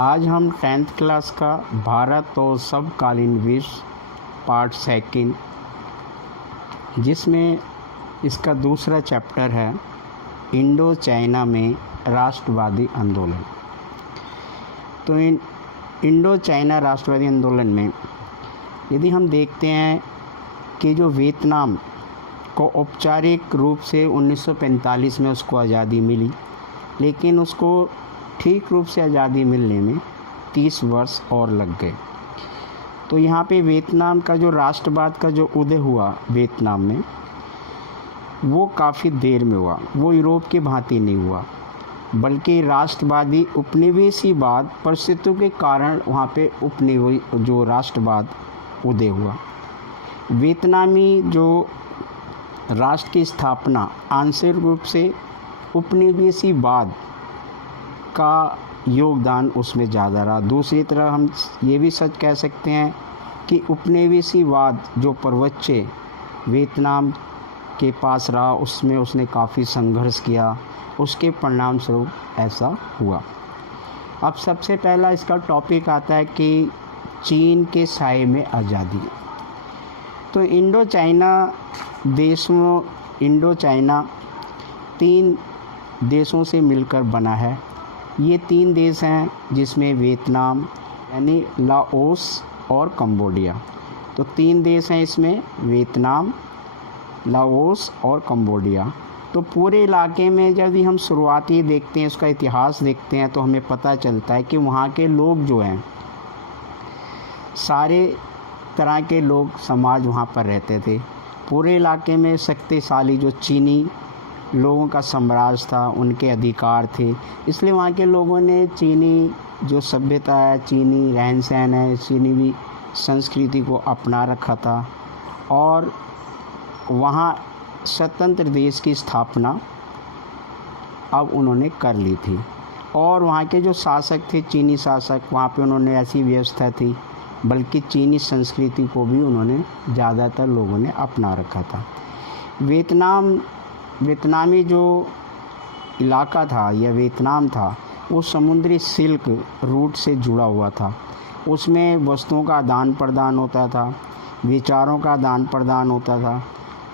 आज हम 10th class का भारत और समकालीन विश्व पार्ट सेकंड, जिसमें इसका दूसरा चैप्टर है इंडो चाइना में राष्ट्रवादी आंदोलन। तो इंडो चाइना राष्ट्रवादी आंदोलन में यदि हम देखते हैं कि जो वियतनाम को औपचारिक रूप से 1945 में उसको आज़ादी मिली, लेकिन उसको ठीक रूप से आज़ादी मिलने में 30 वर्ष और लग गए। तो यहाँ पे वियतनाम का जो राष्ट्रवाद का जो उदय हुआ वियतनाम में, वो काफ़ी देर में हुआ। वो यूरोप की भांति नहीं हुआ, बल्कि राष्ट्रवादी उपनिवेशीवाद परिस्थितियों के कारण वहाँ पे जो राष्ट्रवाद उदय हुआ। वियतनामी जो राष्ट्र की स्थापना आंशिक रूप से उपनिवेशीवाद का योगदान उसमें ज़्यादा रहा। दूसरी तरफ हम ये भी सच कह सकते हैं कि उपनिवेशीवाद जो प्रवच्य वियतनाम के पास रहा, उसमें उसने काफ़ी संघर्ष किया, उसके परिणाम स्वरूप ऐसा हुआ। अब सबसे पहला इसका टॉपिक आता है कि चीन के साए में आज़ादी। तो इंडो चाइना 3 देशों से मिलकर बना है। ये 3 देश हैं जिसमें वियतनाम यानी लाओस और कंबोडिया। तो 3 देश हैं इसमें, वियतनाम, लाओस और कंबोडिया। तो पूरे इलाके में यदि हम शुरुआती देखते हैं, उसका इतिहास देखते हैं, तो हमें पता चलता है कि वहाँ के लोग जो हैं, सारे तरह के लोग समाज वहाँ पर रहते थे। पूरे इलाके में शक्तिशाली जो चीनी लोगों का साम्राज्य था, उनके अधिकार थे। इसलिए वहाँ के लोगों ने चीनी जो सभ्यता है, चीनी रहन सहन है, चीनी भी संस्कृति को अपना रखा था और वहाँ स्वतंत्र देश की स्थापना अब उन्होंने कर ली थी। और वहाँ के जो शासक थे, चीनी शासक, वहाँ पे उन्होंने ऐसी व्यवस्था थी, बल्कि चीनी संस्कृति को भी उन्होंने ज़्यादातर लोगों ने अपना रखा था। वियतनामी जो इलाका था या वियतनाम था, वो समुद्री सिल्क रूट से जुड़ा हुआ था। उसमें वस्तुओं का आदान प्रदान होता था, विचारों का आदान प्रदान होता था,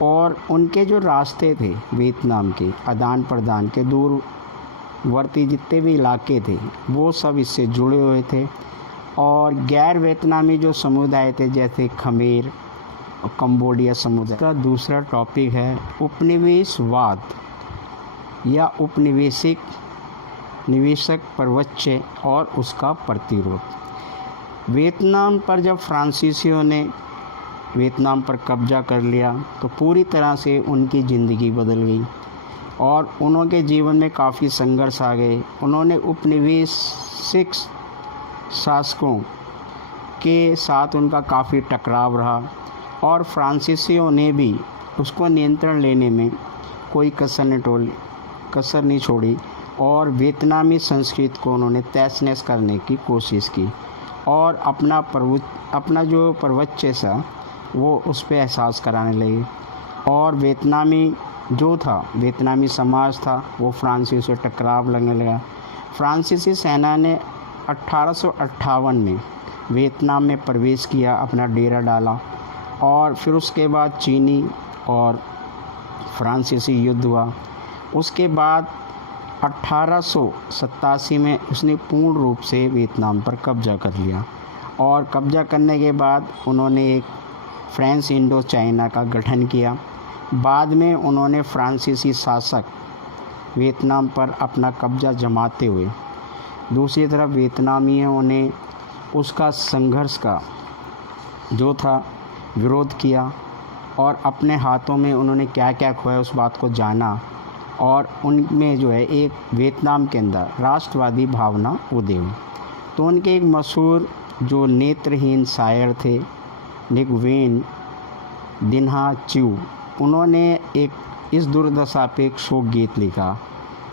और उनके जो रास्ते थे वियतनाम के आदान प्रदान के, दूरवर्ती जितने भी इलाके थे, वो सब इससे जुड़े हुए थे। और गैर वियतनामी जो समुदाय थे, जैसे खमेर और कंबोडिया समुदाय का दूसरा टॉपिक है उपनिवेशवाद या निवेशक प्रवच्य और उसका प्रतिरोध। वियतनाम पर जब फ्रांसीसियों ने वियतनाम पर कब्जा कर लिया, तो पूरी तरह से उनकी ज़िंदगी बदल गई और उनके जीवन में काफ़ी संघर्ष आ गए। उन्होंने उपनिवेशिक शासकों के साथ उनका काफ़ी टकराव रहा और फ्रांसीसियों ने भी उसको नियंत्रण लेने में कोई कसर नहीं छोड़ी और वियतनामी संस्कृति को उन्होंने तहस-नहस करने की कोशिश की और अपना जो प्रवच्य था वो उस पर एहसास कराने लगे। और वियतनामी समाज था, वो फ्रांसीसी से टकराव लगने लगा। फ्रांसीसी सेना ने 1858 में वियतनाम में प्रवेश किया, अपना डेरा डाला और फिर उसके बाद चीनी और फ्रांसीसी युद्ध हुआ। उसके बाद 1887 में उसने पूर्ण रूप से वियतनाम पर कब्जा कर लिया और कब्जा करने के बाद उन्होंने एक फ्रेंच इंडो चाइना का गठन किया। बाद में उन्होंने फ्रांसीसी शासक वियतनाम पर अपना कब्जा जमाते हुए दूसरी तरफ वियतनामियों ने उसका संघर्ष का जो था विरोध किया और अपने हाथों में उन्होंने क्या क्या खोया उस बात को जाना और उनमें जो है एक वियतनाम के अंदर राष्ट्रवादी भावना उदय हुई। तो उनके एक मशहूर जो नेत्रहीन शायर थे निगवेन दिन्हा च्यू, उन्होंने एक इस दुर्दशा पे एक शोक गीत लिखा।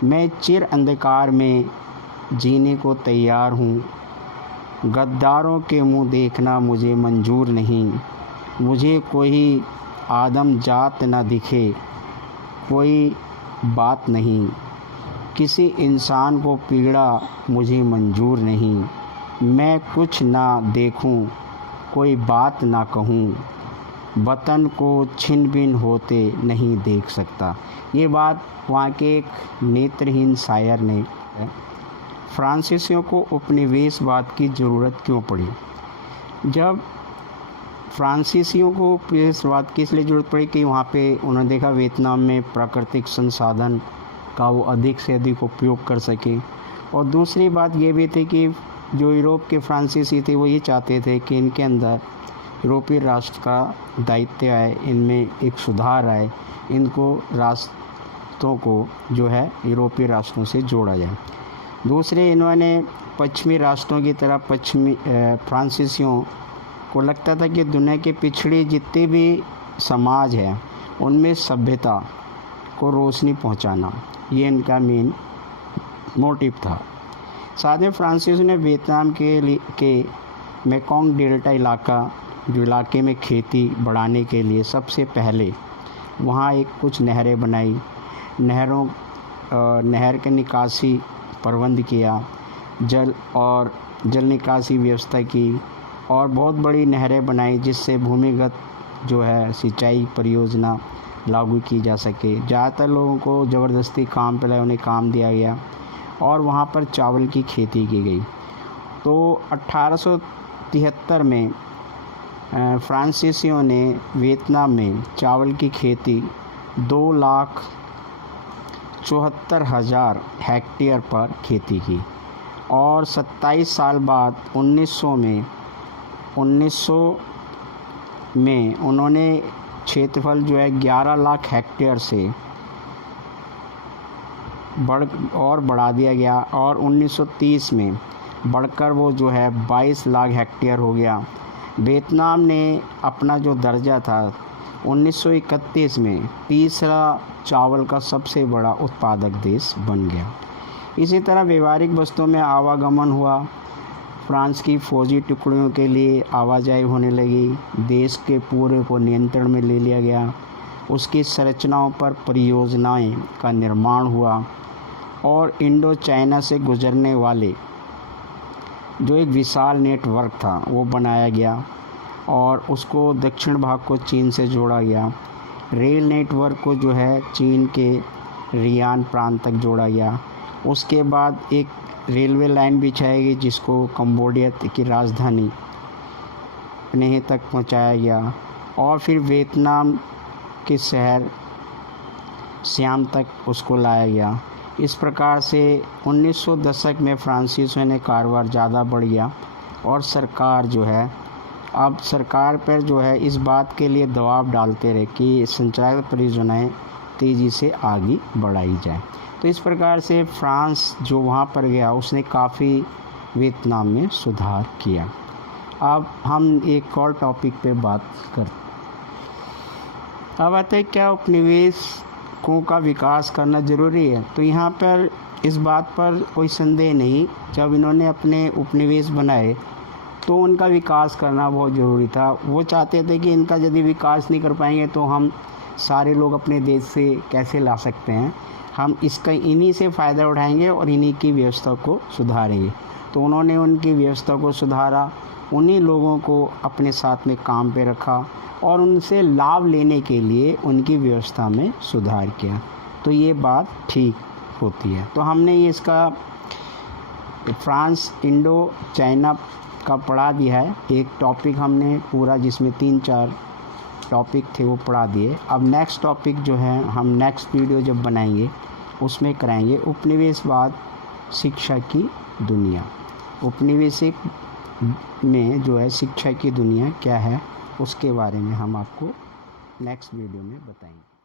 मैं चिर अंधकार में जीने को तैयार हूँ, गद्दारों के मुंह देखना मुझे मंजूर नहीं, मुझे कोई आदम जात न दिखे, कोई बात नहीं, किसी इंसान को पीड़ा मुझे मंजूर नहीं, मैं कुछ ना देखूं, कोई बात ना कहूं, वतन को छिन भिन होते नहीं देख सकता। ये बात वहाँ के एक नेत्रहीन शायर ने। फ्रांसीसियों को उपनिवेशवाद की ज़रूरत क्यों पड़ी? जब फ्रांसीसियों को उपनिवेशवाद की इसलिए ज़रूरत पड़ी कि वहाँ पे उन्होंने देखा वियतनाम में प्राकृतिक संसाधन का वो अधिक से अधिक उपयोग कर सके, और दूसरी बात ये भी थी कि जो यूरोप के फ्रांसीसी थे वो ये चाहते थे कि इनके अंदर यूरोपीय राष्ट्र का दायित्व आए, इनमें एक सुधार आए, इनको राष्ट्रों को जो है यूरोपीय राष्ट्रों से जोड़ा जाए। दूसरे, इन्होंने पश्चिमी राष्ट्रों की तरह फ्रांसीसियों को लगता था कि दुनिया के पिछड़े जितने भी समाज हैं उनमें सभ्यता को रोशनी पहुंचाना, ये इनका मेन मोटिव था। साथ में फ्रांसीसियों ने वियतनाम के मेकोंग डेल्टा इलाके में खेती बढ़ाने के लिए सबसे पहले वहाँ कुछ नहरें बनाई, नहर के निकासी प्रबंध किया, जल निकासी व्यवस्था की, और बहुत बड़ी नहरें बनाई जिससे भूमिगत जो है सिंचाई परियोजना लागू की जा सके। ज़्यादातर लोगों को ज़बरदस्ती काम पे उन्हें काम दिया गया और वहाँ पर चावल की खेती की गई। तो 1873 में फ्रांसीसियों ने वियतनाम में चावल की खेती 2,74,000 हेक्टेयर पर खेती की, और 27 साल बाद 1900 में उन्होंने क्षेत्रफल जो है 11 लाख हेक्टेयर से बढ़ा दिया गया, और 1930 में बढ़कर वो जो है 22 लाख हेक्टेयर हो गया। वियतनाम ने अपना जो दर्जा था 1931 में तीसरा चावल का सबसे बड़ा उत्पादक देश बन गया। इसी तरह व्यवहारिक वस्तुओं में आवागमन हुआ, फ्रांस की फौजी टुकड़ियों के लिए आवाजाही होने लगी, देश के पूरे को नियंत्रण में ले लिया गया, उसकी संरचनाओं पर परियोजनाएं का निर्माण हुआ, और इंडो चाइना से गुजरने वाले जो एक विशाल नेटवर्क था वो बनाया गया, और उसको दक्षिण भाग को चीन से जोड़ा गया। रेल नेटवर्क को जो है चीन के रियान प्रांत तक जोड़ा गया। उसके बाद एक रेलवे लाइन बिछाई गई जिसको कंबोडिया की राजधानी पनोह तक पहुंचाया गया, और फिर वियतनाम के शहर सियाम तक उसको लाया गया। इस प्रकार से 1900 दशक में फ्रांसीसियों ने कारोबार ज़्यादा बढ़ गया, और सरकार जो है अब सरकार पर जो है इस बात के लिए दबाव डालते रहे कि संचालित परियोजनाएं तेज़ी से आगे बढ़ाई जाए। तो इस प्रकार से फ्रांस जो वहाँ पर गया उसने काफ़ी वियतनाम में सुधार किया। अब हम एक और टॉपिक पे बात करते। अब आते हैं क्या उपनिवेशों का विकास करना ज़रूरी है? तो यहाँ पर इस बात पर कोई संदेह नहीं, जब इन्होंने अपने उपनिवेश बनाए तो उनका विकास करना बहुत ज़रूरी था। वो चाहते थे कि इनका यदि विकास नहीं कर पाएंगे तो हम सारे लोग अपने देश से कैसे ला सकते हैं, हम इसका इन्हीं से फ़ायदा उठाएंगे और इन्हीं की व्यवस्था को सुधारेंगे। तो उन्होंने उनकी व्यवस्था को सुधारा, उन्हीं लोगों को अपने साथ में काम पे रखा और उनसे लाभ लेने के लिए उनकी व्यवस्था में सुधार किया। तो ये बात ठीक होती है। तो हमने ये इसका फ्रांस इंडो चाइना का पढ़ा दिया है, एक टॉपिक हमने पूरा जिसमें 3-4 टॉपिक थे वो पढ़ा दिए। अब नेक्स्ट टॉपिक जो है हम नेक्स्ट वीडियो जब बनाएंगे उसमें कराएंगे उपनिवेशवाद शिक्षा की दुनिया। उपनिवेशिक में जो है शिक्षा की दुनिया क्या है उसके बारे में हम आपको नेक्स्ट वीडियो में बताएंगे।